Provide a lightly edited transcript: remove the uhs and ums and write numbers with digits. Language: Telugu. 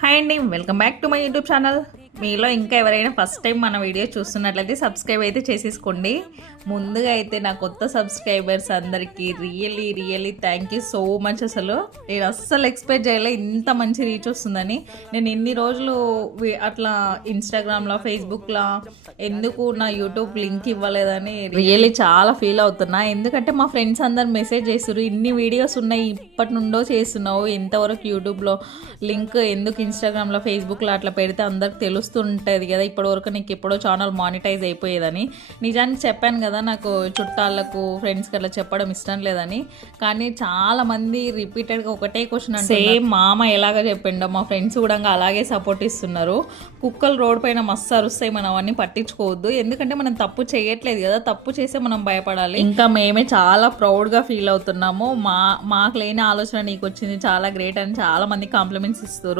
హాయ్ అండి, welcome back to my YouTube channel. మీలో ఇంకా ఎవరైనా ఫస్ట్ టైం మన వీడియో చూస్తున్నట్లయితే సబ్స్క్రైబ్ అయితే చేసేసుకోండి. ముందుగా అయితే నా కొత్త సబ్స్క్రైబర్స్ అందరికీ really thank you so much. అసలు నేను అస్సలు ఎక్స్పెక్ట్ చేయలే ఇంత మంచి రీచ్ వస్తుందని. నేను ఇన్ని రోజులు అట్లా ఇన్స్టాగ్రామ్లో ఫేస్బుక్లో ఎందుకు నా యూట్యూబ్ లింక్ ఇవ్వలేదని రియల్లీ చాలా ఫీల్ అవుతున్నా. ఎందుకంటే మా ఫ్రెండ్స్ అందరు మెసేజ్ చేస్తారు, ఇన్ని వీడియోస్ ఉన్నాయి ఇప్పటి నుండో చేస్తున్నావు, ఎంతవరకు యూట్యూబ్లో లింక్ ఎందుకు ఇన్స్టాగ్రామ్లో ఫేస్బుక్లో అట్లా పెడితే అందరికి తెలుస్తుంటుంది కదా, ఇప్పటివరకు నీకు ఎప్పుడో ఛానల్ మానిటైజ్ అయిపోయేదని. నిజానికి చెప్పాను కదా, నాకు చుట్టాలకు ఫ్రెండ్స్కి అట్లా చెప్పడం ఇష్టం లేదని. కానీ చాలా మంది రిపీటెడ్గా ఒకటే క్వశ్చన్ అంటే సేమ్ మామ ఎలాగ చెప్పిండో మా ఫ్రెండ్స్ కూడా అలాగే సపోర్ట్ ఇస్తున్నారు. కుక్కలు రోడ్ పైన మస్తు అరుస్తాయి, మనం అవన్నీ పట్టించుకోవద్దు. ఎందుకంటే మనం తప్పు చేయట్లేదు కదా, తప్పు చేస్తే మనం భయపడాలి. ఇంకా మేమే చాలా ప్రౌడ్గా ఫీల్ అవుతున్నాము. మాకు లేని ఆలోచన నీకు వచ్చింది, చాలా గ్రేట్ అని చాలా మంది కాంప్లిమెంట్స్ ఇస్తారు.